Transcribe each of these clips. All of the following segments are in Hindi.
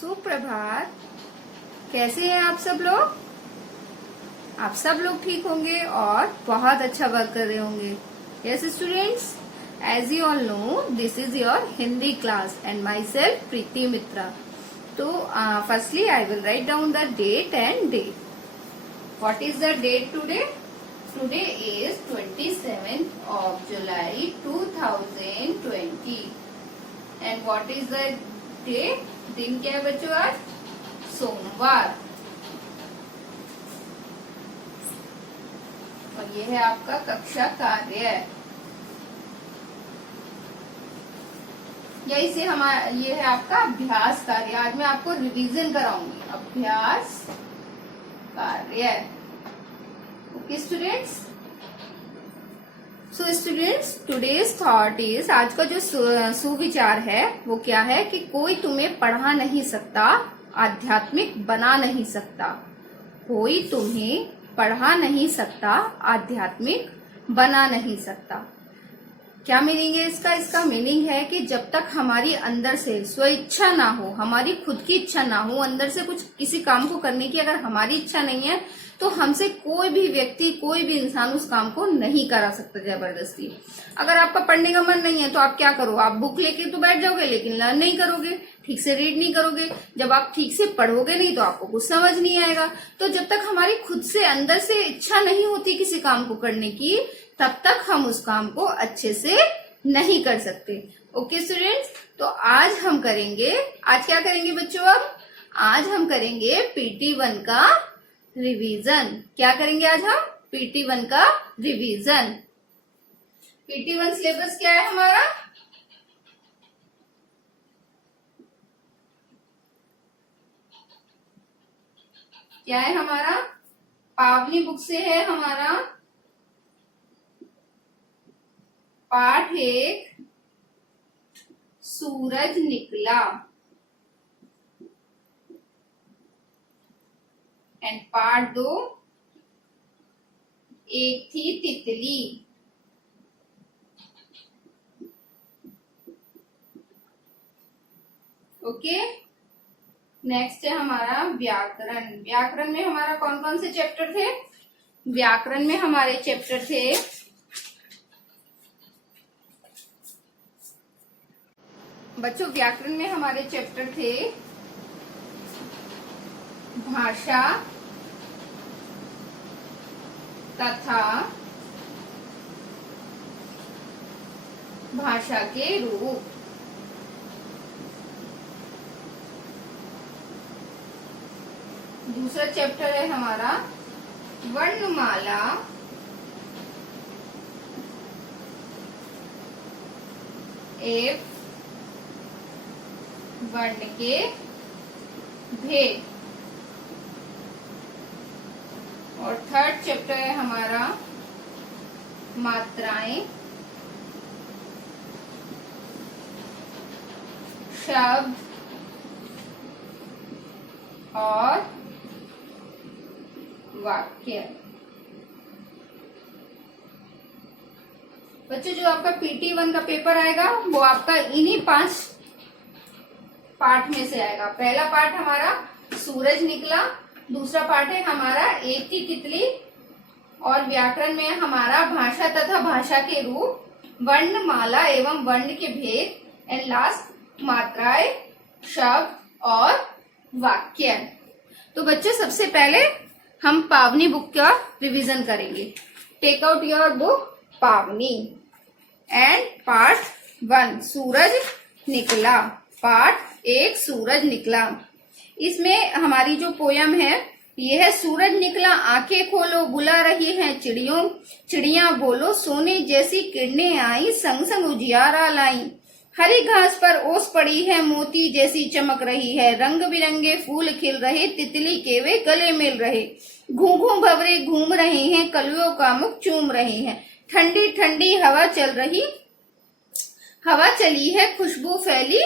सुप्रभात। कैसे हैं आप सब लोग? आप सब लोग ठीक होंगे और बहुत अच्छा वर्क कर रहे होंगे। Yes students, as you all know this is your Hindi class and myself Preeti Mitra. तो firstly I will write down the date and day. What is the date today? Today is 27th of July 2020 and what is the day? दिन क्या है बच्चों? आज सोमवार। और ये है आपका कक्षा कार्य। या इसे ये है आपका अभ्यास कार्य। आज मैं आपको रिवीजन कराऊंगी। अभ्यास कार्य। Okay students. So students, today's thought is, आज का जो सुविचार है वो क्या है कि कोई तुम्हें पढ़ा नहीं सकता, आध्यात्मिक बना नहीं सकता। कोई तुम्हें पढ़ा नहीं सकता, आध्यात्मिक बना नहीं सकता। क्या मीनिंग है इसका? इसका मीनिंग है कि जब तक हमारी अंदर से स्वेच्छा ना हो, हमारी खुद की इच्छा ना हो, अंदर से कुछ किसी काम को करने की अगर हमारी इच्छा नहीं है, तो हमसे कोई भी व्यक्ति, कोई भी इंसान उस काम को नहीं करा सकता जबरदस्ती। अगर आपका पढ़ने का मन नहीं है तो आप क्या करो? आप बुक लेके तो बैठ जाओगे, लेकिन लर्न नहीं करोगे, ठीक से रीड नहीं करोगे। जब आप ठीक से पढ़ोगे नहीं तो आपको कुछ समझ नहीं आएगा। तो जब तक हमारी खुद से अंदर से इच्छा नहीं होती किसी काम को करने की, तब तक हम उस काम को अच्छे से नहीं कर सकते। ओके स्टूडेंट्स, तो आज हम करेंगे, आज क्या करेंगे बच्चों? अब आज हम करेंगे PT1 का रिवीजन। क्या करेंगे आज हम? PT1 का रिवीजन। PT1 सिलेबस क्या है हमारा? क्या है हमारा? पावनी बुक से है हमारा पाठ 1 सूरज निकला एंड पार्ट 2 एक थी तितली। ओके, नेक्स्ट है हमारा व्याकरण। व्याकरण में हमारा कौन कौन से चैप्टर थे? व्याकरण में हमारे चैप्टर थे बच्चों, व्याकरण में हमारे चैप्टर थे भाषा तथा भाषा के रूप। दूसरा चैप्टर है हमारा वर्णमाला एवं वर्ण के भेद। और थर्ड चैप्टर है हमारा मात्राएं, शब्द और वाक्य। बच्चों, जो आपका PT1 का पेपर आएगा वो आपका इन्हीं 5 पार्ट में से आएगा। पहला पार्ट हमारा सूरज निकला, दूसरा पार्ट है हमारा एक थी तितली, और व्याकरण में हमारा भाषा तथा भाषा के रूप, वर्णमाला एवं वर्ण के भेद, एंड लास्ट मात्राएं, शब्द और वाक्य। तो बच्चों, सबसे पहले हम पावनी बुक का रिवीजन करेंगे। टेक आउट योर बुक पावनी एंड पार्ट 1 सूरज निकला। पार्ट 1 सूरज निकला। इसमें हमारी जो पोयम है ये है, सूरज निकला आंखें खोलो बुला रही हैं चिड़िया बोलो, सोने जैसी किरणें आई संग संग उजियारा लाई, हरी घास पर ओस पड़ी है मोती जैसी चमक रही है, रंग बिरंगे फूल खिल रहे तितली के वे गले मिल रहे, घूंघू भंवरे घूम रहे हैं कलुओं का मुख चूम रहे हैं, ठंडी ठंडी हवा चली है खुशबू फैली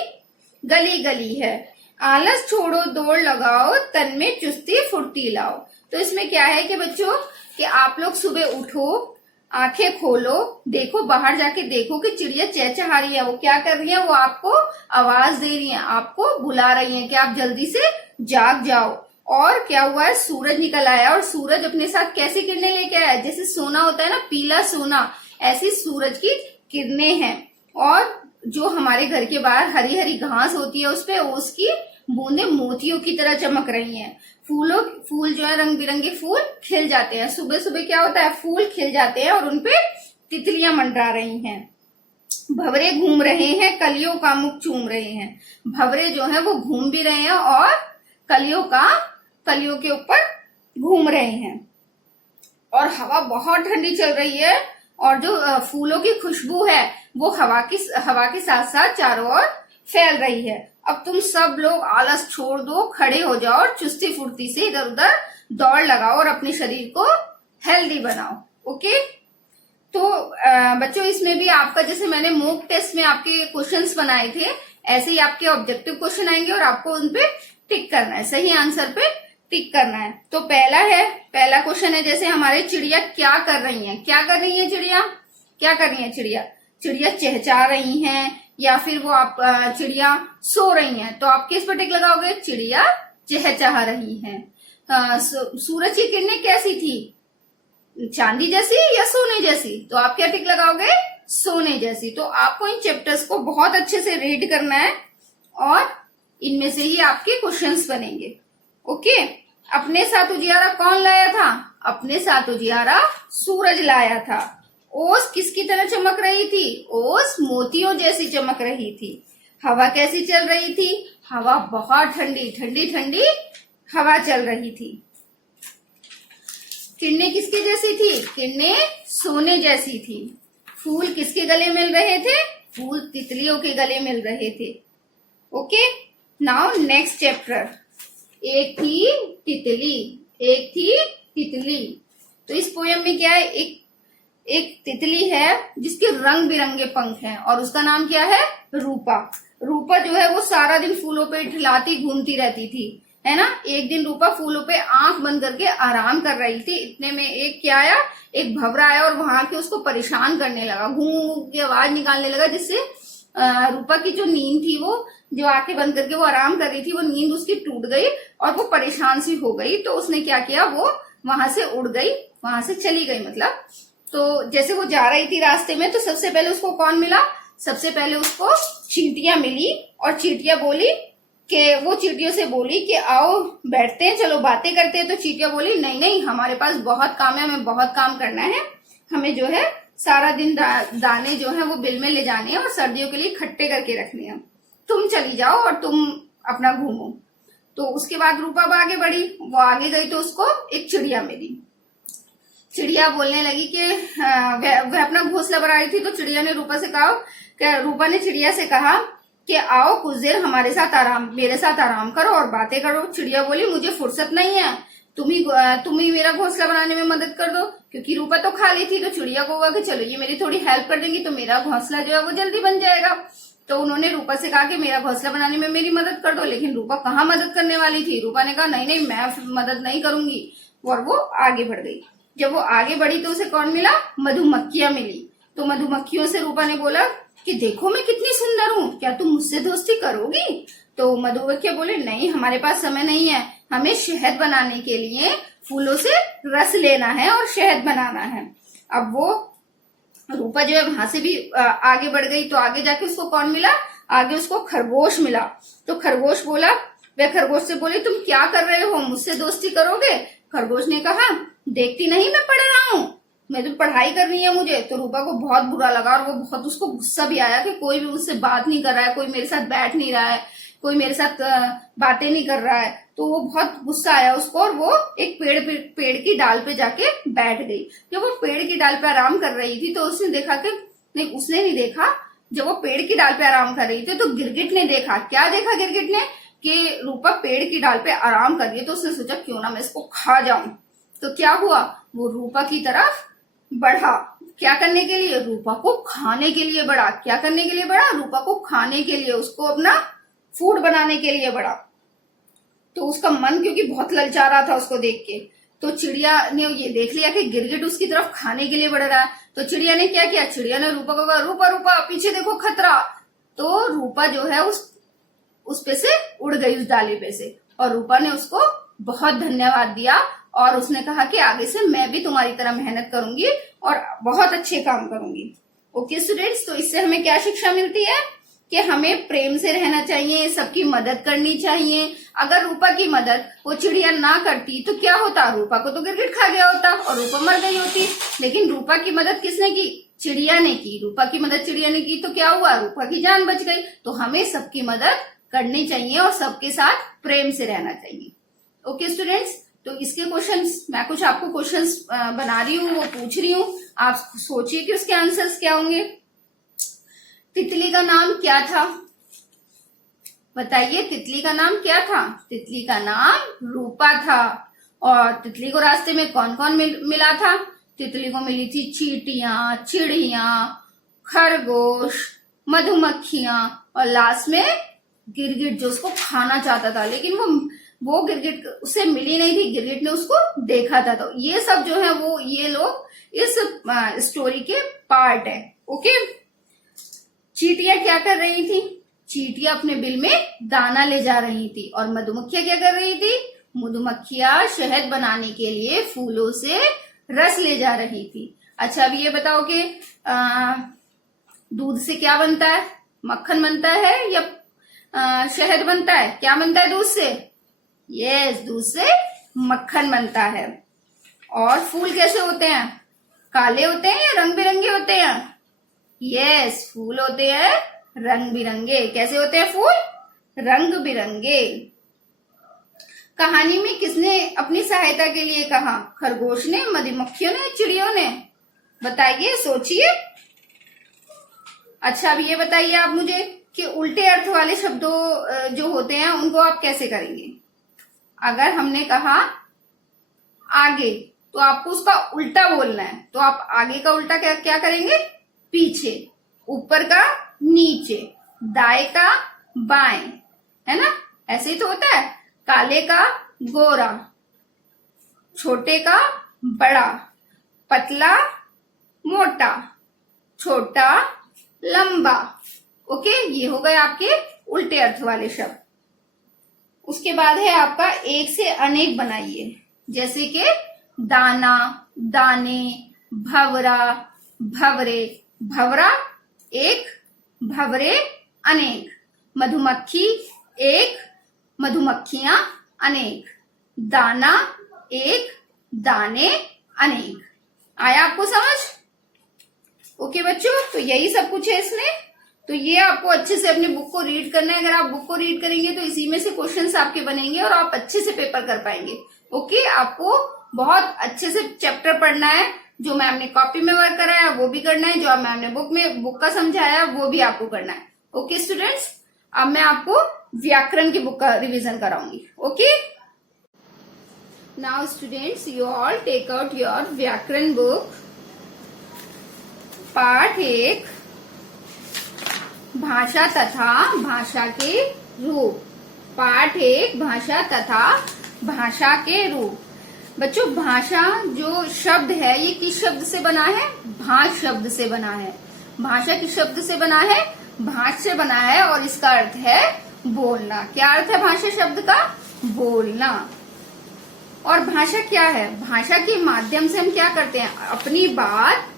गली गली है, आलस छोड़ो दौड़ लगाओ तन में चुस्ती फुर्ती लाओ। तो इसमें क्या है कि बच्चों कि आप लोग सुबह उठो, आंखें खोलो, देखो बाहर जाके देखो कि चिड़िया चहचहा रही है। वो क्या कर रही है? वो आपको आवाज दे रही है, आपको बुला रही है कि आप जल्दी से जाग जाओ। और क्या हुआ है? सूरज निकल आया और सूरज अपने साथ कैसी किरणें लेके आया? जैसे सोना होता है ना, पीला सोना, ऐसी सूरज की किरणें हैं। और जो हमारे घर के बाहर हरी हरी घास होती है उस पे उसकी बूंदे मोतियों की तरह चमक रही हैं। फूल जो है, रंग बिरंगे फूल खिल जाते हैं। सुबह सुबह क्या होता है? फूल खिल जाते हैं और उनपे तितलियां मंडरा रही हैं। भंवरे घूम रहे हैं, कलियों का मुख चूम रहे हैं। भंवरे जो है वो घूम भी रहे हैं और कलियों के ऊपर घूम रहे हैं। और हवा बहुत ठंडी चल रही है और जो फूलों की खुशबू है वो हवा के साथ साथ चारों ओर फैल रही है। अब तुम सब लोग आलस छोड़ दो, खड़े हो जाओ और चुस्ती फुर्ती से इधर उधर दौड़ लगाओ और अपने शरीर को हेल्दी बनाओ। ओके, तो बच्चों इसमें भी आपका, जैसे मैंने मॉक टेस्ट में आपके क्वेश्चंस बनाए थे, ऐसे ही आपके ऑब्जेक्टिव क्वेश्चन आएंगे और आपको उनपे टिक करना है, सही आंसर पे टिक करना है। तो पहला क्वेश्चन है, जैसे हमारे चिड़िया क्या कर रही हैं? क्या कर रही है चिड़िया? क्या कर रही है चिड़िया? चिड़िया चहचहा रही हैं या फिर वो आप चिड़िया सो रही हैं? तो आप किस पर टिक लगाओगे? चिड़िया चहचहा रही हैं। सूरज की किरणें कैसी थी? चांदी जैसी या सोने जैसी? तो आप क्या टिक लगाओगे? सोने जैसी। तो आपको इन चैप्टर्स को बहुत अच्छे से रीड करना है और इनमें से ही आपके क्वेश्चंस बनेंगे। ओके, अपने साथ उजियारा कौन लाया था? अपने साथ उजियारा सूरज लाया था। ओस किसकी तरह चमक रही थी? ओस मोतियों जैसी चमक रही थी। हवा कैसी चल रही थी? हवा बहुत ठंडी ठंडी ठंडी हवा चल रही थी। किरणें किसके जैसी थी? किरणें सोने जैसी थी। फूल किसके गले मिल रहे थे? फूल तितलियों के गले मिल रहे थे। Okay, now next chapter. एक थी तितली। तो इस पोयम में क्या है? एक तितली है जिसके रंग बिरंगे पंख हैं और उसका नाम क्या है? रूपा। रूपा जो है वो सारा दिन फूलों पे ठिलाती घूमती रहती थी, है ना। एक दिन रूपा फूलों पे आंख बंद करके आराम कर रही थी। इतने में एक क्या आया? एक भंवरा आया और वहां के उसको परेशान करने लगा, घूं की आवाज निकालने लगा, जिससे रूपा की जो नींद थी, वो जो आंखें बंद करके वो आराम कर रही थी, वो नींद उसकी टूट गई और वो परेशान सी हो गई। तो उसने क्या किया? वो वहां से उड़ गई, वहां से चली गई मतलब। तो जैसे वो जा रही थी रास्ते में, तो सबसे पहले उसको कौन मिला? सबसे पहले उसको चींटियां मिली और चींटियां बोली कि वो चींटियों से बोली कि आओ बैठते हैं, चलो बातें करते हैं। तो चींटियां बोली नहीं नहीं, हमारे पास बहुत काम है, हमें बहुत काम करना है, हमें जो है सारा दिन दाने जो है वो बिल में ले जाने हैं और सर्दियों के लिए इकट्ठे करके रखने हैं, तुम चली जाओ और तुम अपना घूमो। तो उसके बाद रूपा आगे बढ़ी, वो आगे गई तो उसको एक चिड़िया मिली। चिड़िया बोलने लगी कि वह अपना घोंसला बना रही थी। तो चिड़िया ने रूपा ने चिड़िया से कहा कि आओ कुछ देर मेरे साथ आराम करो और बातें करो। चिड़िया बोली मुझे फुर्सत नहीं है, तुम ही मेरा घोंसला बनाने में मदद कर दो। क्योंकि रूपा तो खाली थी, तो चिड़िया को हुआ कि चलो ये मेरी थोड़ी हेल्प कर देंगी तो मेरा घोंसला जो है वो जल्दी बन जाएगा। तो उन्होंने रूपा से कहा कि मेरा घोंसला बनाने में मेरी मदद कर दो। लेकिन रूपा कहाँ मदद करने वाली थी। रूपा ने कहा नहीं नहीं, मैं मदद नहीं करूंगी, और वो आगे बढ़ गई। जब वो आगे बढ़ी तो उसे कौन मिला? मधुमक्खियां मिली। तो मधुमक्खियों से रूपा ने बोला कि देखो मैं कितनी सुंदर हूँ, क्या तुम मुझसे दोस्ती करोगी? तो मधुमक्खियां बोले नहीं, हमारे पास समय नहीं है, हमें शहद बनाने के लिए फूलों से रस लेना है और शहद बनाना है। अब वो रूपा जो है वहां से भी आगे बढ़ गई। तो आगे जाके उसको कौन मिला? आगे उसको खरगोश मिला। तो खरगोश बोला, वह खरगोश से बोली तुम क्या कर रहे हो, मुझसे दोस्ती करोगे? खरगोश ने कहा देखती नहीं मैं पढ़ रहा हूँ, मैं तो पढ़ाई करनी है मुझे। तो रूपा को बहुत बुरा लगा और वो बहुत उसको गुस्सा भी आया कि कोई भी मुझसे बात नहीं कर रहा है, कोई मेरे साथ बैठ नहीं रहा है, कोई मेरे साथ बातें नहीं कर रहा है। तो वो बहुत गुस्सा आया उसको और वो एक पेड़ की डाल पे जाके बैठ गई। जब वो पेड़ की डाल पे आराम कर रही थी तो उसने देखा जब वो पेड़ की डाल पे आराम कर रही थी तो गिरगिट ने देखा। क्या देखा गिरगिट ने? कि रूपा पेड़ की डाल पे आराम कर रही है। तो उसने सोचा क्यों ना मैं इसको खा जाऊं। तो क्या हुआ? वो रूपा की तरफ बढ़ा। क्या करने के लिए? रूपा को खाने के लिए बढ़ा। क्या करने के लिए बढ़ा? रूपा को खाने के लिए, उसको अपना फूड बनाने के लिए बढ़ा। तो उसका मन क्योंकि बहुत ललचा रहा था उसको देख के, तो चिड़िया ने ये देख लिया कि गिरगिट उसकी तरफ खाने के लिए बढ़ रहा है, तो चिड़िया ने क्या किया, चिड़िया ने रूपा को कहा रूपा रूपा पीछे देखो खतरा। तो रूपा जो है उस पे से उड़ गई, उस डाली पे से, और रूपा ने उसको बहुत धन्यवाद दिया और उसने कहा कि आगे से मैं भी तुम्हारी तरह मेहनत करूंगी और बहुत अच्छे काम करूंगी। ओके स्टूडेंट्स, तो इससे हमें क्या शिक्षा मिलती है कि हमें प्रेम से रहना चाहिए, सबकी मदद करनी चाहिए। अगर रूपा की मदद वो चिड़िया ना करती तो क्या होता, रूपा को तो गिरगिट खा गया होता और रूपा मर गई होती। लेकिन रूपा की मदद किसने की, चिड़िया ने की। रूपा की मदद चिड़िया ने की तो क्या हुआ, रूपा की जान बच गई। तो हमें सबकी मदद करनी चाहिए और सबके साथ प्रेम से रहना चाहिए। ओके स्टूडेंट्स, तो इसके क्वेश्चंस मैं कुछ आपको क्वेश्चंस बना रही हूँ, वो पूछ रही हूँ, आप सोचिए कि उसके आंसर्स क्या होंगे। तितली का नाम क्या था, बताइए तितली का नाम क्या था। तितली का नाम रूपा था। और तितली को रास्ते में कौन कौन मिला था, तितली को मिली थी चींटियां, चिड़िया, खरगोश, मधुमक्खियां और लास्ट में गिरगिट जो उसको खाना चाहता था, लेकिन वो गिरगिट उससे मिली नहीं थी, गिरगिट ने उसको देखा था। तो ये सब जो है वो ये लोग इस स्टोरी के पार्ट है। ओके, चींटियां क्या कर रही थी, चींटियां अपने बिल में दाना ले जा रही थी। और मधुमक्खियां क्या कर रही थी, मधुमक्खियां शहद बनाने के लिए फूलों से रस ले जा रही थी। अच्छा, अब ये बताओ कि दूध से क्या बनता है, मक्खन बनता है या शहद बनता है, क्या बनता है दूध से, यस दूध से मक्खन बनता है। और फूल कैसे होते हैं, काले होते हैं या रंग बिरंगे होते हैं, यस फूल होते हैं रंग बिरंगे। कैसे होते हैं फूल, रंग बिरंगे। कहानी में किसने अपनी सहायता के लिए कहा, खरगोश ने, मधुमक्खियों ने, चिड़ियों ने, बताइए सोचिए। अच्छा, अब ये बताइए आप मुझे कि उल्टे अर्थ वाले शब्दों जो होते हैं उनको आप कैसे करेंगे। अगर हमने कहा आगे तो आपको उसका उल्टा बोलना है, तो आप आगे का उल्टा क्या करेंगे, पीछे, ऊपर का नीचे, दाएं का बाएं, है ना, ऐसे ही तो होता है। काले का गोरा, छोटे का बड़ा, पतला मोटा, छोटा लंबा। ओके, ये हो गए आपके उल्टे अर्थ वाले शब्द। उसके बाद है आपका एक से अनेक बनाइए, जैसे कि दाना, दाने, भवरा, भवरे, भवरा एक, भवरे अनेक, मधुमक्खी एक, मधुमक्खियां अनेक, दाना एक, दाने अनेक। आया आपको समझ। ओके बच्चों, तो यही सब कुछ है इसमें। तो ये आपको अच्छे से अपनी बुक को रीड करना है। अगर आप बुक को रीड करेंगे तो इसी में से क्वेश्चंस आपके बनेंगे और आप अच्छे से पेपर कर पाएंगे। ओके, आपको बहुत अच्छे से चैप्टर पढ़ना है। जो मैम ने कॉपी में वर्क कराया वो भी करना है, जो मैम ने बुक का समझाया वो भी आपको करना है। ओके स्टूडेंट्स, अब मैं आपको व्याकरण की बुक का रिवीजन कराऊंगी। Okay, now students you all take out your व्याकरण बुक, पाठ 1, भाषा तथा भाषा के रूप। पाठ 1, भाषा तथा भाषा के रूप। बच्चों, भाषा जो शब्द है ये किस शब्द से बना है, भाष शब्द से बना है। भाषा किस शब्द से बना है, भाष से बना है और इसका अर्थ है बोलना। क्या अर्थ है भाषा शब्द का, बोलना। और भाषा क्या है, भाषा के माध्यम से हम क्या करते हैं, अपनी बात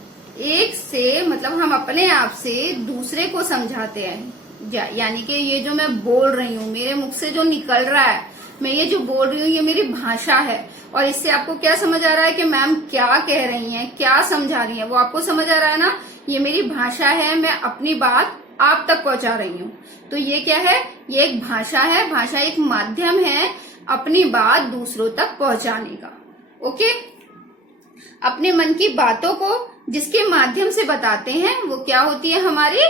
एक से मतलब हम अपने आप से दूसरे को समझाते हैं। यानी कि ये जो मैं बोल रही हूँ, मेरे मुख से जो निकल रहा है, मैं ये जो बोल रही हूँ ये मेरी भाषा है। और इससे आपको क्या समझ आ रहा है कि मैम क्या कह रही हैं, क्या समझा रही हैं, वो आपको समझ आ रहा है ना। ये मेरी भाषा है, मैं अपनी बात आप तक पहुंचा रही हूँ। तो ये क्या है, ये एक भाषा है। भाषा एक माध्यम है अपनी बात दूसरों तक पहुंचाने का। ओके, अपने मन की बातों को जिसके माध्यम से बताते हैं वो क्या होती है, हमारी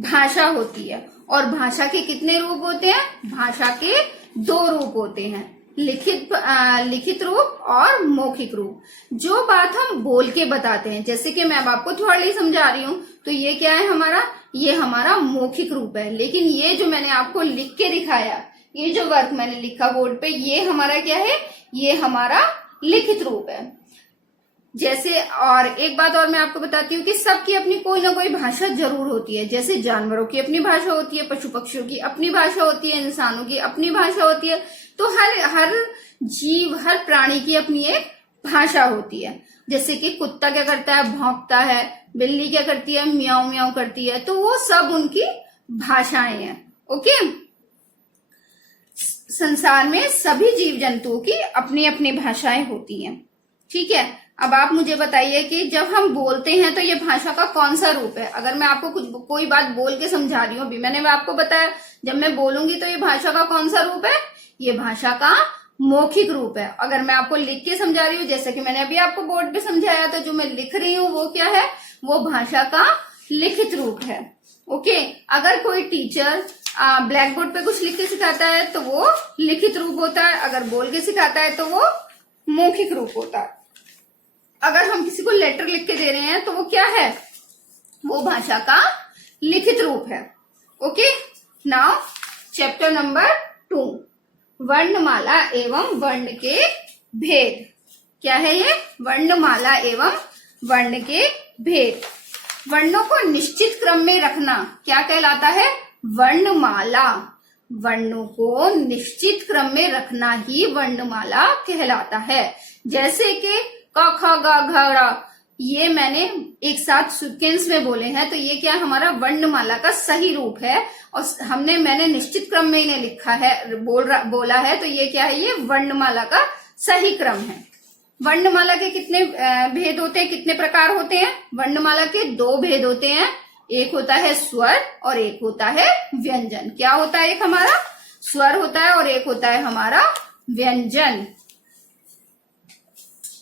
भाषा होती है। और भाषा के कितने रूप होते हैं, भाषा के 2 रूप होते हैं, लिखित रूप और मौखिक रूप। जो बात हम बोल के बताते हैं, जैसे कि मैं अब आपको थोड़ी समझा रही हूँ, तो ये क्या है हमारा, ये हमारा मौखिक रूप है। लेकिन ये जो मैंने आपको लिख के दिखाया, ये जो वर्क मैंने लिखा बोर्ड पे, ये हमारा क्या है, ये हमारा लिखित रूप है। जैसे और एक बात और मैं आपको बताती हूँ कि सबकी अपनी कोई ना कोई भाषा जरूर होती है। जैसे जानवरों की अपनी भाषा होती है, पशु पक्षियों की अपनी भाषा होती है, इंसानों की अपनी भाषा होती है। तो हर जीव, हर प्राणी की अपनी एक भाषा होती है। जैसे कि कुत्ता क्या करता है, भौंकता है, बिल्ली क्या करती है, म्याऊं म्याऊं करती है। तो वो सब उनकी भाषाएं हैं। ओके, संसार में सभी जीव जंतुओं की अपनी अपनी भाषाएं होती हैं। ठीक है, अब आप मुझे बताइए कि जब हम बोलते हैं तो ये भाषा का कौन सा रूप है। अगर मैं आपको कोई बात बोल के समझा रही हूँ, अभी मैंने आपको बताया, जब मैं बोलूंगी तो ये भाषा का कौन सा रूप है, ये भाषा का मौखिक रूप है। अगर मैं आपको लिख के समझा रही हूँ, जैसे कि मैंने अभी आपको बोर्ड पे समझाया, तो जो मैं लिख रही हूँ वो क्या है, वो भाषा का लिखित रूप है। ओके, अगर कोई टीचर ब्लैक बोर्ड पे कुछ लिख के सिखाता है तो वो लिखित रूप होता है, अगर बोल के सिखाता है तो वो मौखिक रूप होता है। अगर हम किसी को लेटर लिख के दे रहे हैं तो वो क्या है, वो भाषा का लिखित रूप है। ओके, नाउ चैप्टर नंबर 2, वर्णमाला एवं वर्ण के भेद। क्या है ये, वर्णमाला एवं वर्ण के भेद। वर्णों को निश्चित क्रम में रखना क्या कहलाता है, वर्णमाला। वर्णों को निश्चित क्रम में रखना ही वर्णमाला कहलाता है। जैसे कि क ख ग घ ङ, ये मैंने एक साथ सीक्वेंस में बोले हैं, तो ये क्या हमारा वर्णमाला का सही रूप है। और मैंने निश्चित क्रम में इन्हें लिखा है, बोला है, तो ये क्या है, ये वर्णमाला का सही क्रम है। वर्णमाला के कितने भेद होते हैं, कितने प्रकार होते हैं। वर्णमाला के 2 भेद होते हैं, एक होता है स्वर और एक होता है व्यंजन। क्या होता है, एक हमारा स्वर होता है और एक होता है हमारा व्यंजन।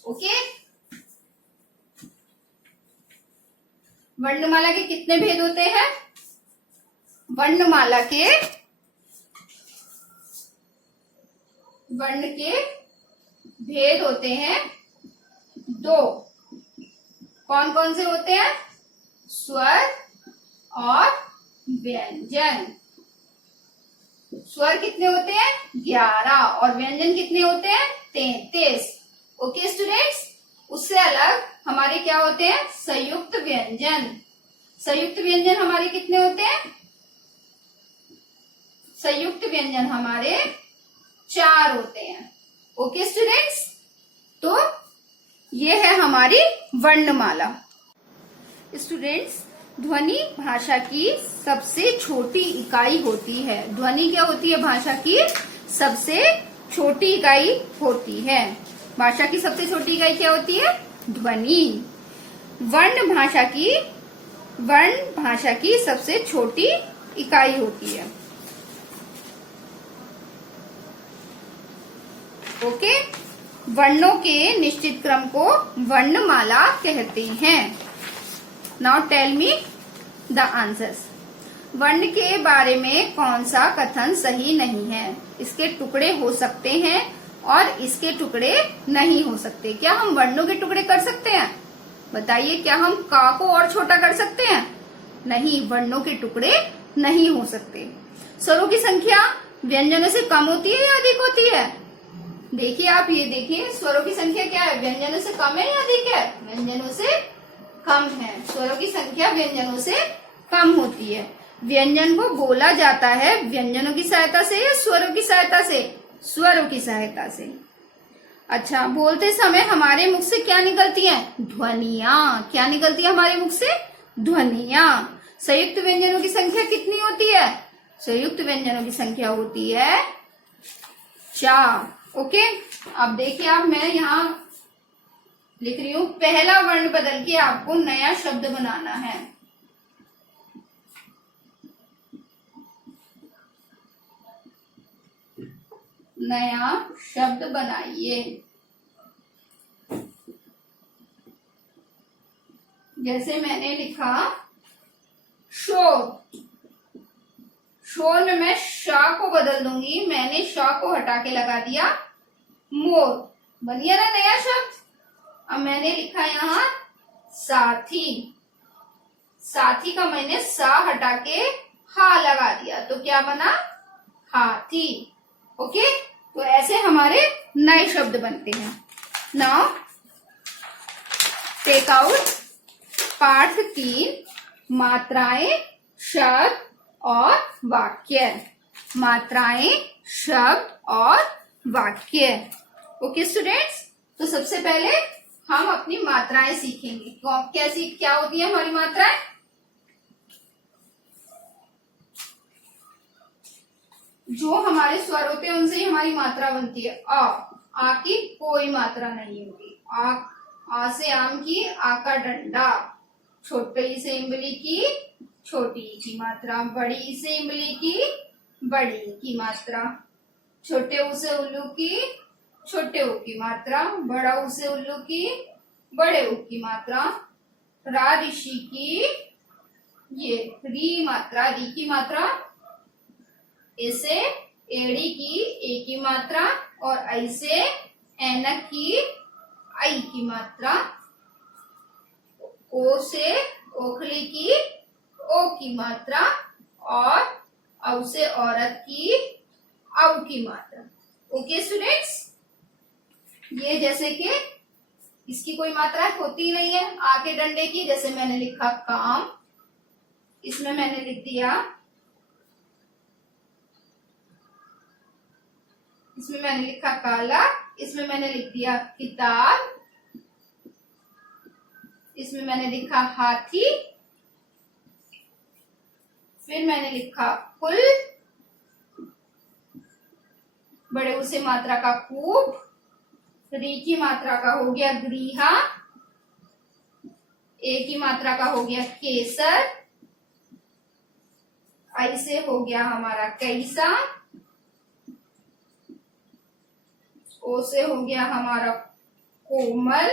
ओके, वर्णमाला के कितने भेद होते हैं, वर्णमाला के वर्ण के भेद होते हैं 2। कौन कौन से होते हैं, स्वर और व्यंजन। स्वर कितने होते हैं, 11, और व्यंजन कितने होते हैं, 33। ओके स्टूडेंट्स, उससे अलग हमारे क्या होते हैं, संयुक्त व्यंजन। संयुक्त व्यंजन हमारे कितने होते हैं, संयुक्त व्यंजन हमारे 4 होते हैं। ओके स्टूडेंट्स, तो ये है हमारी वर्णमाला। स्टूडेंट्स, ध्वनि भाषा की सबसे छोटी इकाई होती है। ध्वनि क्या होती है, भाषा की सबसे छोटी इकाई होती है। भाषा की सबसे छोटी इकाई क्या होती है, ध्वनि। वर्ण भाषा की सबसे छोटी इकाई होती है। ओके, वर्णों के निश्चित क्रम को वर्णमाला कहते हैं। Now tell me the answers. वर्ण के बारे में कौन सा कथन सही नहीं है। इसके टुकड़े हो सकते हैं और इसके टुकड़े नहीं हो सकते। क्या हम वर्णों के टुकड़े कर सकते हैं, बताइए। क्या हम का को और छोटा कर सकते हैं, नहीं, वर्णों के टुकड़े नहीं हो सकते। स्वरों की संख्या व्यंजनों से कम होती है या अधिक होती है। देखिए, आप ये देखिए, स्वरों की संख्या क्या है, व्यंजनों से कम है या अधिक है, व्यंजनों से कम है। स्वरों की संख्या व्यंजनों से कम होती है। व्यंजन को बोला जाता है व्यंजनों की सहायता से या स्वरों की सहायता से, स्वरों की सहायता से। अच्छा, बोलते समय हमारे मुख से क्या निकलती है, ध्वनियां। क्या निकलती है हमारे मुख से, ध्वनियां। संयुक्त व्यंजनों की संख्या कितनी होती है, संयुक्त व्यंजनों की संख्या होती है 4। ओके, अब देखिए, आप मैं यहाँ लिख रही हूं, पहला वर्ण बदल के आपको नया शब्द बनाना है। नया शब्द बनाइए। जैसे मैंने लिखा शोर। शोर में मैं शा को बदल दूंगी, मैंने शा को हटा के लगा दिया मोर। बन गया ना नया शब्द। अब मैंने लिखा यहाँ साथी। साथी का मैंने सा हटा के हा लगा दिया, तो क्या बना, हाथी। ओके, तो ऐसे हमारे नए शब्द बनते हैं। नाउ टेक आउट पाठ 3 मात्राएं, शब्द और वाक्य। मात्राएं, शब्द और वाक्य। ओके स्टूडेंट्स, तो सबसे पहले हम अपनी मात्राएं सीखेंगे। क्या होती है हमारी मात्राएं? जो हमारे स्वर होते हैं उनसे ही हमारी मात्रा बनती है। आ की कोई मात्रा नहीं होगी। आ से आम की, आ का डंडा। छोटी से इमली की, छोटी की मात्रा। बड़ी से इमली की, बड़ी की मात्रा। छोटे ऊ से उल्लू की, छोटे ऊ की मात्रा। बड़ा ऊ से उल्लू की, बड़े ऊ की मात्रा। रा ऋषि की, ये री मात्रा, री की मात्रा। ऐसे एड़ी की, ए की मात्रा। और ऐसे ऐनक की, आई की मात्रा। ओ से ओखली की, ओ की मात्रा। और औ से औरत की, औ की मात्रा। ओके स्टूडेंट्स, ये जैसे कि इसकी कोई मात्रा होती नहीं है। आ के डंडे की, जैसे मैंने लिखा काम, इसमें मैंने लिख दिया, इसमें मैंने लिखा काला। इसमें मैंने लिख दिया किताब। इसमें मैंने लिखा हाथी। फिर मैंने लिखा फुल। बड़े उसे मात्रा का कूप। री की मात्रा का हो गया ग्रीहा। ए की मात्रा का हो गया केसर। आई से हो गया हमारा कैसा। ओ से हो गया हमारा कोमल।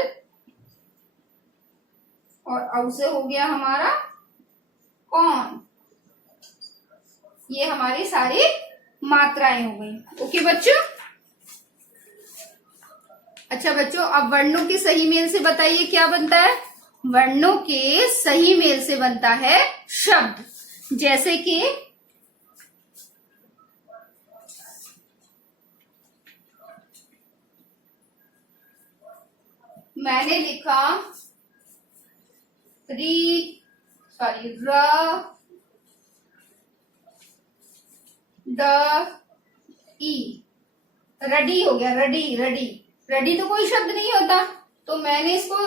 और औ से हो गया हमारा कौन। ये हमारी सारी मात्राएं हो गई। ओके बच्चों। अच्छा बच्चों, अब वर्णों के सही मेल से बताइए क्या बनता है। वर्णों के सही मेल से बनता है शब्द। जैसे कि मैंने लिखा र ड ई, रडी हो गया। Ready, ready. रडी तो कोई शब्द नहीं होता, तो मैंने इसको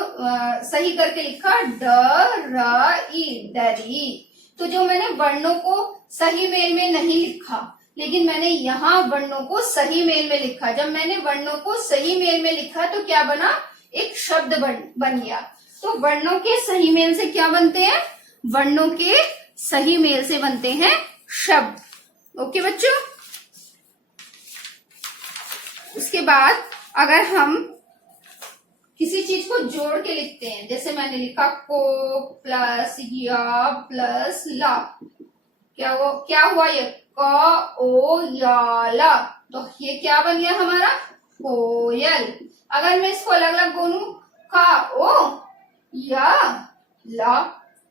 सही करके लिखा ड र ई, डरी। तो जो मैंने वर्णों को सही मेल में नहीं लिखा, लेकिन मैंने यहाँ वर्णों को सही मेल में लिखा। जब मैंने वर्णों को सही मेल में लिखा तो क्या बना, एक शब्द बन गया। तो वर्णों के सही मेल से क्या बनते हैं, वर्णों के सही मेल से बनते हैं शब्द। ओके बच्चों। उसके बाद अगर हम किसी चीज को जोड़ के लिखते हैं, जैसे मैंने लिखा को प्लस या प्लस ला, क्या हुआ ये क ओ या ला, तो ये क्या बन गया हमारा कोयल। अगर मैं इसको अलग अलग बोलूं का ओ या ला,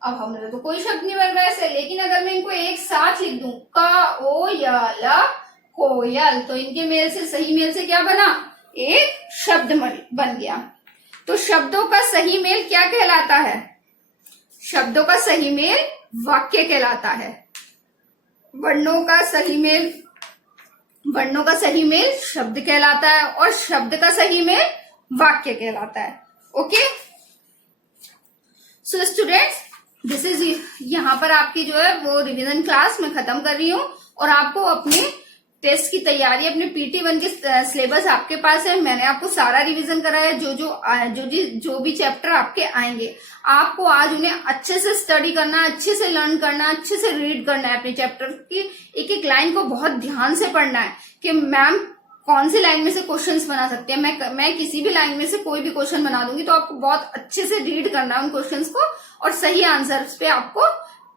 अब हमारा तो कोई शब्द नहीं बन रहा है ऐसे, लेकिन अगर मैं इनको एक साथ लिख दूं का ओ या ला कोयल, तो इनके मेल से सही मेल से क्या बना, एक शब्द बन गया। तो शब्दों का सही मेल क्या कहलाता है, शब्दों का सही मेल वाक्य कहलाता है। वर्णों का सही मेल शब्द कहलाता है और शब्द का सही मेल वाक्य कहलाता है। Okay so students, this is, यहाँ पर आपकी जो है वो रिवीजन क्लास मैं खत्म कर रही हूँ और आपको अपने टेस्ट की तैयारी, अपने PT1 के सिलेबस आपके पास है। मैंने आपको सारा रिवीजन कराया, जो भी चैप्टर आपके आएंगे आपको आज उन्हें अच्छे से स्टडी करना, अच्छे से लर्न करना, अच्छे से रीड करना है। अपने चैप्टर की एक एक लाइन को बहुत ध्यान से पढ़ना है कि मैम कौन सी लाइन में से क्वेश्चंस बना सकते हैं। मैं किसी भी लाइन में से कोई भी क्वेश्चन बना दूंगी, तो आपको बहुत अच्छे से रीड करना है उन क्वेश्चंस को और सही आंसर्स पे आपको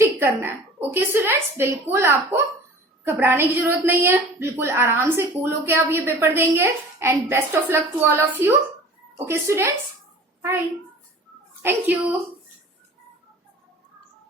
टिक करना है। ओके स्टूडेंट्स, बिल्कुल आपको घबराने की जरूरत नहीं है, बिल्कुल आराम से कूल होके आप ये पेपर देंगे। And best of luck to all of you. Okay students, bye, thank you.